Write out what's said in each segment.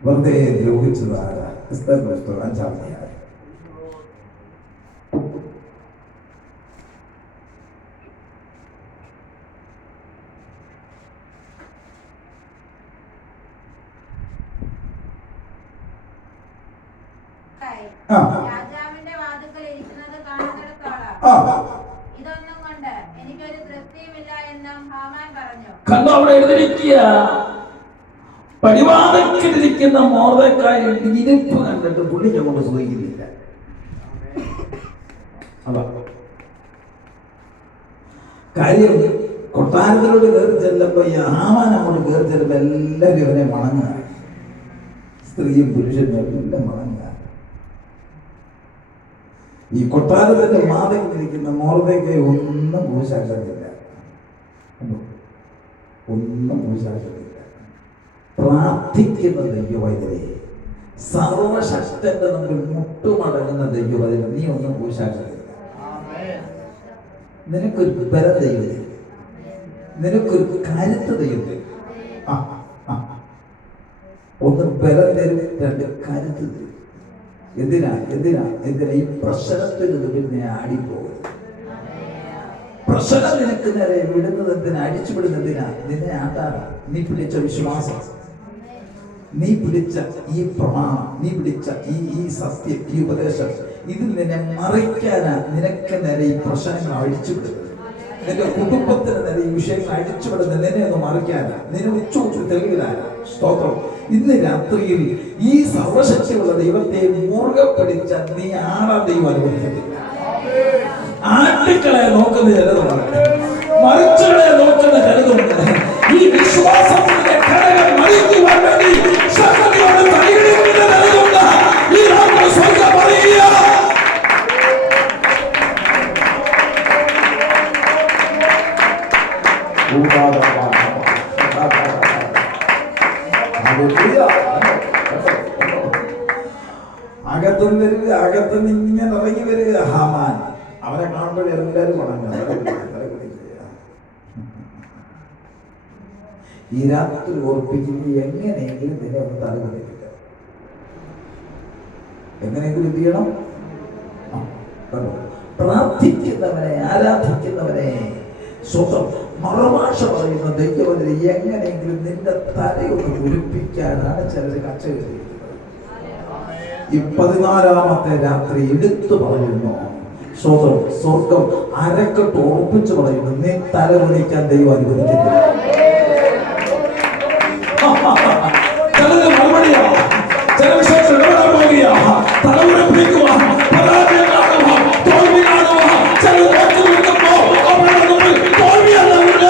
വെറുതെ ദ്രോഹിച്ചതാണ്. എസ്തേർ പുസ്തകം 5-ാം അധ്യായം. രാജാവിന്റെ വാതിൽക്കൽ ഇരിക്കുന്നത് കാണുന്നിടത്തോളം ഇതൊന്നും കൊണ്ട് എനിക്കൊരു തൃപ്തിയുമില്ല എന്ന് ഹാമാൻ പറഞ്ഞു. കണ്ടോ, അവിടെ എഴുതിയിരിക്കുക, പടിവാതിൽക്കലിരിക്കുന്ന മൊർദെഖായിയുടെ ഇരിപ്പ് കണ്ടിട്ട് പുള്ളിനെ കൊണ്ട് സുഖിക്കുന്നില്ല. അതാ കാര്യം. കൊട്ടാരത്തിലോട്ട് കയറി ചെല്ലുമ്പോ ഹാമാൻ അങ്ങോട്ട് കയറി ചെല്ലുമ്പോ എല്ലാവരും ഇവനെ മണങ്ങുക, സ്ത്രീയും പുരുഷനും എല്ലാം മണങ്ങുക. ഈ കൊട്ടാരത്തിന്റെ മാതയിലിരിക്കുന്ന മൊർദെഖായി ഒന്നും പൂശാക്കുന്നില്ല, ഒന്നും പൂശാക്കുന്നില്ല. പ്രാർത്ഥിക്കുന്ന ദൈവവൈദ്യരെ, സർവശക്തന്റെ മുമ്പിൽ മുട്ടുമടങ്ങുന്ന ദൈവവൈദ്യരെ, നീ ഒന്നും പൂശാക്കുന്നില്ല. നിനക്കൊരു ബലം ദൈവം, നിനക്കൊരു കരുത്ത് ദൈവം. ഒന്ന് ബലം തരും, രണ്ട് കരുത്ത് തരും. എന്തിനാ എന്തിനാ എന്തിനാ? ഈ പ്രശ്നത്തിന് പിന്നെ ആടിപ്പോകും. പ്രശ്നം നിനക്ക് നേരെ വിടുന്നത് എന്തിനാ? അടിച്ചുവിടുന്നത് എന്തിനാ? നിന്നെ ആട്ടാറാ. നീ പിടിച്ച വിശ്വാസം, നീ പിടിച്ച ഈ പ്രമാണം, നീ പിടിച്ച ഈ സത്യം, ഈ ഉപദേശം, ഇതിൽ നിന്നെ മറിക്കാനാ നിനക്ക് നേരെ ഈ പ്രശ്നങ്ങൾ അഴിച്ചുവിടുന്നത്. നിന്റെ കുടുംബത്തിന് നേരെ ഈ വിഷയങ്ങൾ അഴിച്ചുവിടുന്നത് നിന്നെ ഒന്ന് മറിക്കാനാ, നിന്നെ ഉച്ചു തെളിവിലാനാ. സ്തോത്രം. ഇന്ന് രാത്രിയിൽ ഈ സർവശക്തിയുള്ള ദൈവത്തെ മുറുകെ പിടിച്ച നീ ആടാ ദൈവം അനുവദിക്കുന്നില്ല. ആട്ടുകളെ നോക്കുന്ന ചിലതുണ്ട്, മറിച്ചുകളെ നോക്കുന്ന ചിലതുണ്ട്. ഈ വിശ്വാസത്തിന്റെ ഘടകം മറിക്കുവാൻ വേണ്ടി ശക്തിയോട് പരിഗണിക്കുന്ന ചിലതുണ്ട്. ഈ രാത്രി സ്വർഗ്ഗം പറയുക, അകത്തുനിന്ന് വരിക, അകത്തുനിന്ന് ഇങ്ങനെ ഇറങ്ങി വരിക ഹാമാൻ. അവനെ കാണുമ്പോൾ എല്ലാവരും വണങ്ങുക. ഈ രാത്രി ഓർപ്പിക്കുന്നത് എങ്ങനെയെങ്കിലും നിന്നെ ഒന്ന് തലകുലിക്കുക, എങ്ങനെയെങ്കിലും എന്ത് ചെയ്യണം? പ്രാർത്ഥിക്കുന്നവനെ, ആരാധിക്കുന്നവനെ, സ്വന്തം മറുഭാഷ പറയുന്ന ദൈവത്തിനെ എങ്ങനെയെങ്കിലും നിന്റെ തലയൊന്ന് കുലിപ്പിക്കാനാണ് ചിലർ കച്ച കെട്ടിയിരിക്കുന്നത്. ഈ 14-ാമത്തെ രാത്രി എടുത്തു പറയുന്നു, സ്വർഗം അരക്കെട്ട് ഉറപ്പിച്ചു പറയുന്നു, നീ തല കുലിക്കാൻ ദൈവം അനുവദിക്കുന്നില്ല. ചിലത് മറുപടിയാ, ചില വിഷയത്തിൽ ഇടപെടാൻ പോകുക, തലമുറപ്പിക്കുക, പരാജയം കാണുക, തോൽവി കാണുക. ചിലത് നോക്കി നിൽക്കുമ്പോ അവരുടെ മുമ്പിൽ തോൽവിയല്ല,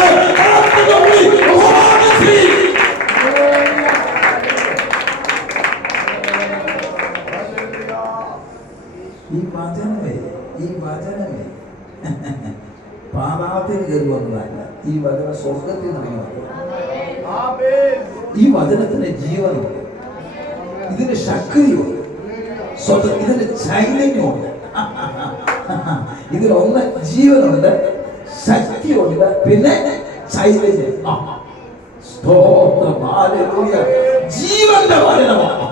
ഈ വചനമേ പാതാളത്തിൽ കയറി വന്നതല്ല, ഈ വചന സ്വർഗത്തിൽ നിറങ്ങി വന്നത്. ഈ വചനത്തിന് ജീവനുണ്ട്, ഇതിന് ശക്തിയുണ്ട്, ഇതിന് ചൈതന്യമുണ്ട്. ഇതിലൊന്ന് ജീവനുണ്ട്, ശക്തിയുണ്ട്, പിന്നെ ചൈതന്യം. ജീവന്റെ വചനമാണ്.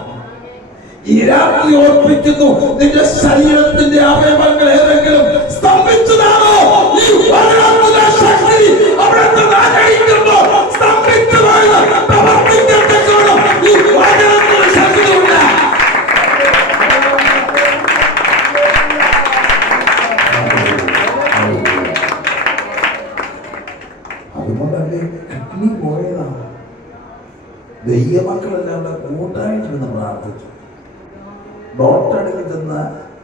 ഈ രാത്രി ഓർപ്പിക്കുന്നു, നിന്റെ ശരീരത്തിന്റെ അവയവങ്ങൾ ഏതെങ്കിലും സ്തംഭിച്ചതാണോ? ഈ വചനത്തിന്റെ ശക്തി അവിടുത്തെ ആഗ്രഹിക്കുന്നു. സ്തംഭിച്ചു പോയത് പ്രവർത്തിക്കത്തക്കോളം ഈ വചനത്തിന് ശക്തിയുണ്ട്. അതുകൊണ്ടല്ലേ കിഡ്നി പോയതാണ്. ദൈവമക്കളെല്ലാം കൂട്ടായിട്ടിരുന്ന് പ്രാർത്ഥിച്ചു. ഡോക്ടർ അടുത്ത് ചെന്ന്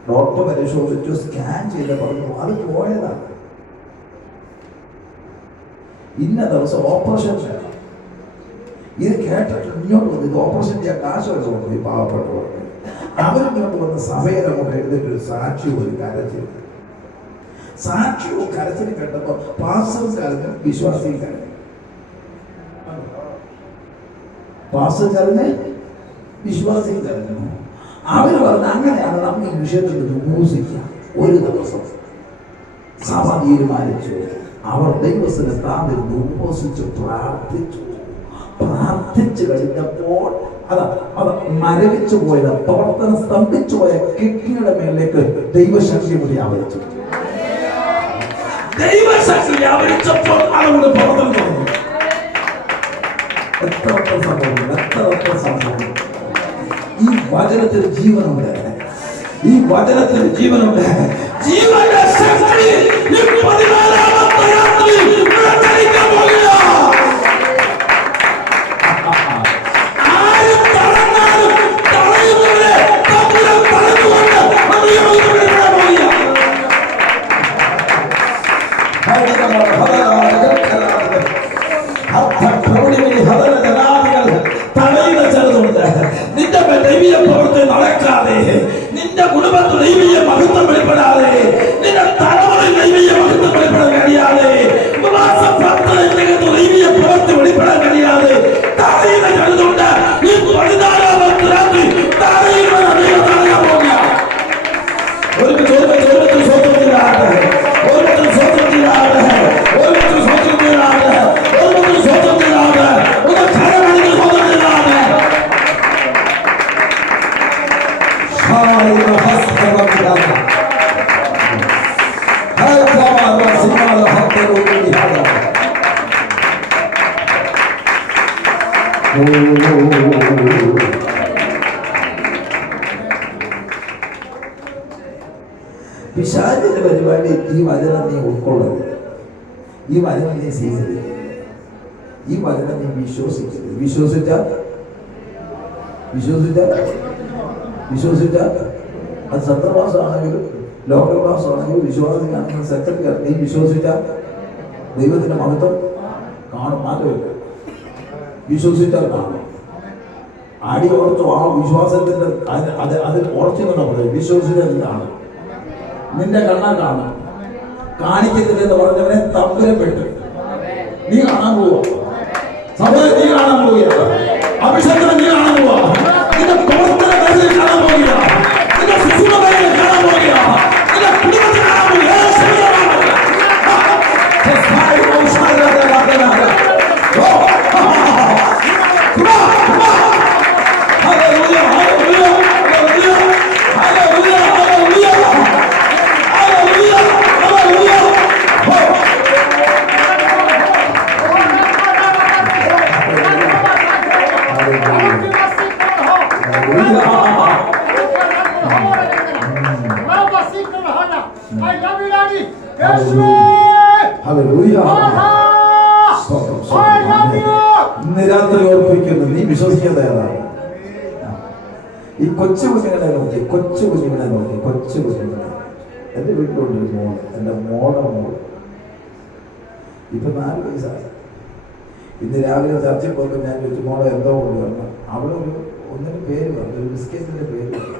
ഡോക്ടർ പരിശോധിച്ചു, സ്കാൻ ചെയ്ത് പറഞ്ഞു അത് പോയതാണ്. ഇന്ന ദിവസം ഓപ്പറേഷൻ വേണം. ഇത് കേട്ടിട്ട് ഇങ്ങോട്ട് വന്ന് ഇത് ഓപ്പറേഷൻ ചെയ്യാൻ കാശ് വെച്ച് കൊണ്ടുപോയി പാവപ്പെട്ടവർക്ക്. അവരിങ്ങോട്ട് വന്ന് സഭയിൽ അങ്ങോട്ട് എഴുതിട്ടൊരു സാക്ഷ്യവും ഒരു കരച്ചിൽ. സാക്ഷ്യവും കരച്ചിലും കേട്ടപ്പോൾ പാസ്റ്ററും കരഞ്ഞു, വിശ്വാസിയും കരഞ്ഞു. പാസ്റ്റർ കരഞ്ഞ്, വിശ്വാസിയും കരഞ്ഞു. അവർ പറഞ്ഞ അങ്ങനെയാണ് നമുക്ക് ഈ വിഷയത്തിൽ ന്യൂസിക്കാം. ഒരു ദിവസം സഭ തീരുമാനിച്ചു അവർ ദൈവത്തിന് താന്നിരുന്ന് ഉപവസിച്ച് പ്രാർത്ഥിച്ചു കഴിഞ്ഞപ്പോൾ അത് മരവിച്ചു പോയത്, പ്രവർത്തനം സ്തംഭിച്ചു പോയ കിഡ്നിയുടെ മേലേക്ക് ദൈവശക്തി കൂടി ആവരിച്ചു. ദൈവശക്തി ആവരിച്ചപ്പോൾ അതുകൊണ്ട് പ്രവർത്തനം തുടങ്ങി. എത്ര സംഭവം. ഈ വചനത്തിന് ജീവനുണ്ട്. ഈ വചനത്തിന് ജീവനുണ്ട്. ജീവന്റെ ശക്തി ഈ 14-ാമത്തെ രാത്രിയിൽ പ്രവർത്തിക്കാൻ പോകുക. ആരും തടഞ്ഞാലും തടയുന്നവരെ തമ്പുരാൻ തടഞ്ഞുകൊണ്ട് നമ്മൾ യോഗ്യതപ്പെടാൻ പോകുക. തടയുന്ന ചെറുതുണ്ട്. നിന്റെ ദൈവീയ പ്രവർത്തനം നടക്കാതെ, നിന്റെ കുടുംബത്തിൽ ദൈവീയ മഹത്വം വെളിപ്പെടാതെ, നിന്റെ തലമുറയിൽ ദൈവീയ മഹത്വം വെളിപ്പെടാൻ കഴിയാതെ, ഉപവാസ പ്രാർത്ഥനയ്ക്കകത്ത് ദൈവീയ പ്രവർത്തി വെളിപ്പെടാൻ കഴിയാതെ തടയുന്ന ചെറുതുണ്ട്. ഈ 14-ാമത്തെ രാത്രി തടയുന്ന തടയാൻ പോകുക. ഒരുമിച്ച് സ്വതന്ത്രരാണ്. പിശാചിന്റെ പരിപാടി ഈ വചനം നീ ഉൾക്കൊള്ളരുത്. ഈ വചനം നീ സ്വീകരിക്കരുത്. ഈ വചനം നീ വിശ്വസിക്കരുത്. വിശ്വസിച്ച അത് സത്രവാസമാണെങ്കിലും ലോക്കൽ വാസമാണെങ്കിലും വിശ്വാസിയാണെങ്കിലും സെക്രട്ടറി നീ വിശ്വസിച്ച ദൈവത്തിന്റെ മഹത്വം കാണും. മാറ്റമില്ല. വിശ്വസിച്ചാൽ കാണും. അടി ഉറച്ചു ആ വിശ്വാസത്തിന്റെ അതിൽ ഉറച്ചു നിന്നാ പറയും. വിശ്വസിച്ചാൽ കാണും. നിന്റെ കണ്ണാൽ കാണും. കാണിക്കത്തില്ലെന്ന് പറഞ്ഞവനെ തമ്പുരപ്പെട്ട് നീ കാണാൻ പോവുക. സഭയെ നീ കാണാൻ പോവുക. അഭിഷേകനെ നീ കാണാൻ പോവുക. നിന്റെ പ്രവർത്തന മേഖലയിൽ കാണാൻ പോവുക. നിന്റെ ശുശ്രൂഷ മേഖലയിൽ കാണാൻ പോവുക. നിന്റെ കുടുംബത്തിൽ കാണാൻ പോവുക. രാത്രി ഓർപ്പിക്കുന്നു. നീ വിശ്വസിക്കാൻ തയ്യാറാണ്. ഈ കൊച്ചു കുഞ്ഞുങ്ങളെ നോക്കി. എൻ്റെ വീട്ടിലുണ്ടൊരു മോള്, എൻ്റെ മോടെ മോള് ഇപ്പൊ 4 വയസ്സായി. ഇന്ന് രാവിലെ ചർച്ചയിൽ പോയപ്പോൾ ഞാൻ ചോദിച്ചു, മോളെ എന്തോ കൊണ്ടുവരണം. അവളൊരു ഒന്നിന് പേര് പറഞ്ഞു, ഒരു ബിസ്ക്കറ്റിന്റെ പേര് പറഞ്ഞു.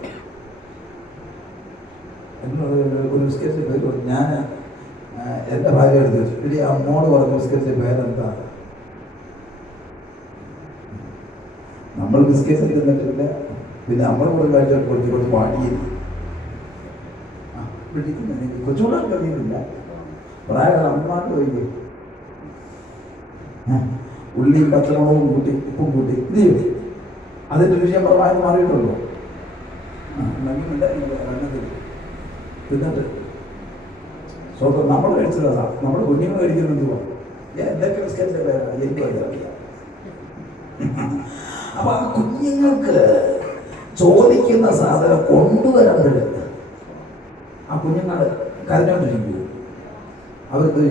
ഒരു ബിസ്ക്കറ്റിന്റെ പേര് പറഞ്ഞു. ഞാൻ എൻ്റെ ഭാര്യ എടുത്ത് വെച്ചു. ഇനി ആ മോള് പറഞ്ഞ ബിസ്ക്കറ്റിന്റെ പേരെന്താ? നമ്മൾ ബിസ്ക്കറ്റ് തിന്നിട്ടില്ല. പിന്നെ നമ്മൾ കൂടെ കഴിച്ചാൽ കുറച്ച് പാടിയില്ല. കൊച്ചുകൂടാൻ കഴിയുന്നില്ല. പ്രായം അമ്മമാർക്ക് കഴിക്കും. ഉള്ളിയും പച്ചമുളകും കൂട്ടി ഉപ്പും കൂട്ടി ഇത് ചെയ്യും. അതിൻ്റെ വിഷയം പ്രമാണം മാറിയിട്ടുള്ളൂ. തിന്നിട്ട് സ്വന്തം നമ്മൾ കഴിച്ചതാ. നമ്മുടെ കുഞ്ഞുങ്ങൾ കഴിക്കുന്നത് എന്തൊക്കെ ബിസ്ക്കറ്റിന്റെ പേരാണ് എനിക്ക് അറിയാം. അപ്പൊ ആ കുഞ്ഞുങ്ങൾക്ക് ചോദിക്കുന്ന സാധനം കൊണ്ടുവരുമ്പോൾ ആ കുഞ്ഞുങ്ങൾ കരഞ്ഞോണ്ടിരിക്കും. അവർക്ക്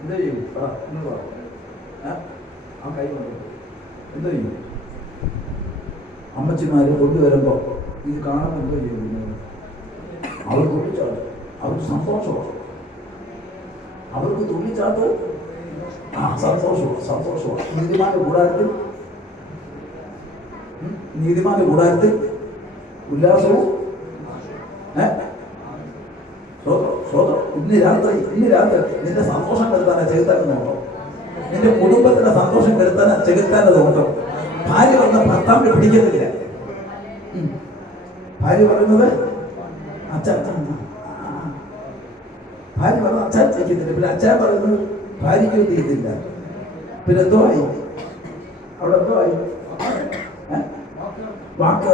എന്ത് ചെയ്യും? ആ കൈ കൊണ്ട് എന്ത് ചെയ്യും? അമ്മച്ചിമാര് കൊണ്ടുവരുമ്പോ ഇത് കാണുമ്പോൾ എന്തോ ചെയ്യും? അവർ തുള്ളിച്ചാട്ട്. അവർക്ക് സന്തോഷമാണ്. അവർക്ക് തുള്ളിച്ചാട്ട് സന്തോഷമാണ്. നീതിമാന്റെ കൂടാരത്തിൽ ഉല്ലാസവും ഇന്ന് രാത്രി നിന്റെ സന്തോഷം കെടുത്താനാ ചെകുത്താനുണ്ടോ? നിന്റെ കുടുംബത്തിന്റെ സന്തോഷം കെടുത്താനാ ചെകുത്താനതുണ്ടോ? ഭാര്യ പറഞ്ഞ ഭർത്താവിനെ പിടിക്കുന്നില്ല. ഭാര്യ പറയുന്നത് അച്ഛൻ ഭാര്യ പറഞ്ഞു അച്ഛൻ ചെയ്യുന്നില്ല. പിന്നെ അച്ഛൻ പറയുന്നത് ഭാര്യയ്ക്കൊന്നും ചെയ്തില്ല. പിന്നെ എന്തോ ആയി അവിടെ? എന്തോ ആയി? വാക്ക്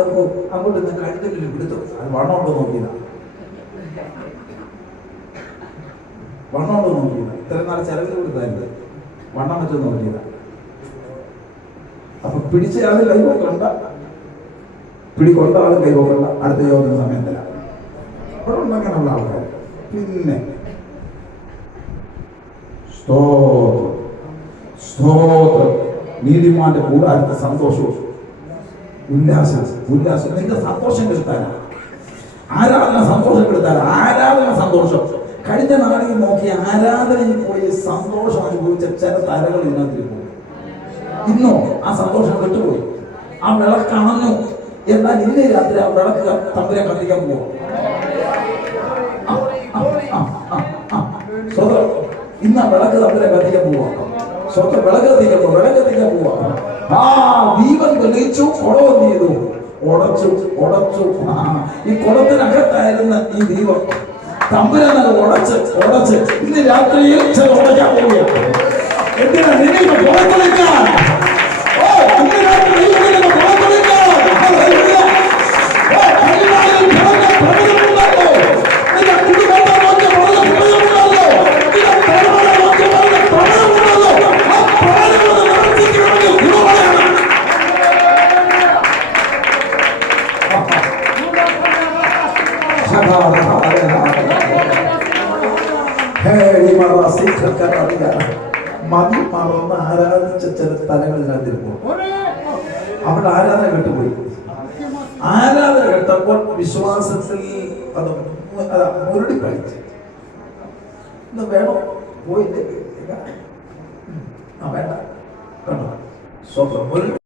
അങ്ങോട്ട് നിന്ന് കഴുത്തിൽ പിടുത്തു. അത് വണ്ണമുണ്ടോ നോക്കിയതാ, വണ്ണമുണ്ടോ നോക്കിയതാ. ഇത്രയും നാളെ ചെലവിൽ കൊടുത്തായിരുന്നു, വണ്ണം വെച്ച് നോക്കിയതാ. അപ്പൊ പിടിച്ചയാളും കൈപോക്കണ്ട, പിടിക്കൊണ്ട ആളും കൈപോക്കണ്ട. അടുത്ത യോഗത്തിന് സമയം തരാം. അവിടെ ഉണ്ടങ്ങനെയുള്ള ആൾക്കാർ. പിന്നെ സ്തോത്രം. നീതിമാന്റെ കൂടെ അടുത്ത സന്തോഷവും ഉല്ലാസം. നിങ്ങൾക്ക് സന്തോഷം കെടുത്താനാ, ആരാധന സന്തോഷം കെടുത്താനാ. ആരാധന സന്തോഷം. കഴിഞ്ഞ നാളിൽ നോക്കി ആരാധനയിൽ പോയി സന്തോഷം അനുഭവിച്ച ചില തലകൾ ഇതിനകത്ത് പോയി. ഇന്നോ ആ സന്തോഷം വിട്ടുപോയി. ആ വിളക്ക് അണഞ്ഞു. എന്നാൽ ഇന്ന് രാത്രി ആ വിളക്ക് തമ്പുരെ കത്തിക്കാൻ പോവാം. സ്വന്തം ഇന്ന് ആ വിളക്ക് തമ്പുരെ കത്തിക്കാൻ പോവാം. സ്വന്തം വിളക്ക് കത്തിക്കാൻ പോവാം. ആ ദീപം തെളിയിച്ചു, കുളം എന്ത് ചെയ്തു? ഉടച്ചു. ഈ കുളത്തിനകത്തായിരുന്ന ഈ ദീപം തമ്പുരാൻ ഉടച്ച് ഇന്ന് രാത്രിയിൽ ചില ഉടയ്ക്കാൻ പോവുകയാണ്. എന്തിനാ? നിങ്ങൾക്ക് പുറത്തെടുക്കാൻ. ഇന്ന് രാത്രി മതി മറന്ന് ആരാധിച്ച ചില സ്ഥലങ്ങളിലായിരുന്നു. അവിടെ ആരാധന കെട്ടുപോയി. ആരാധന കെട്ടപ്പോൾ വിശ്വാസത്തിൽ അത് മുരടി കഴിച്ച് ഇന്ന് വേണോ പോയില്ലേ? വേണ്ട കണ്ടോ സ്വന്തം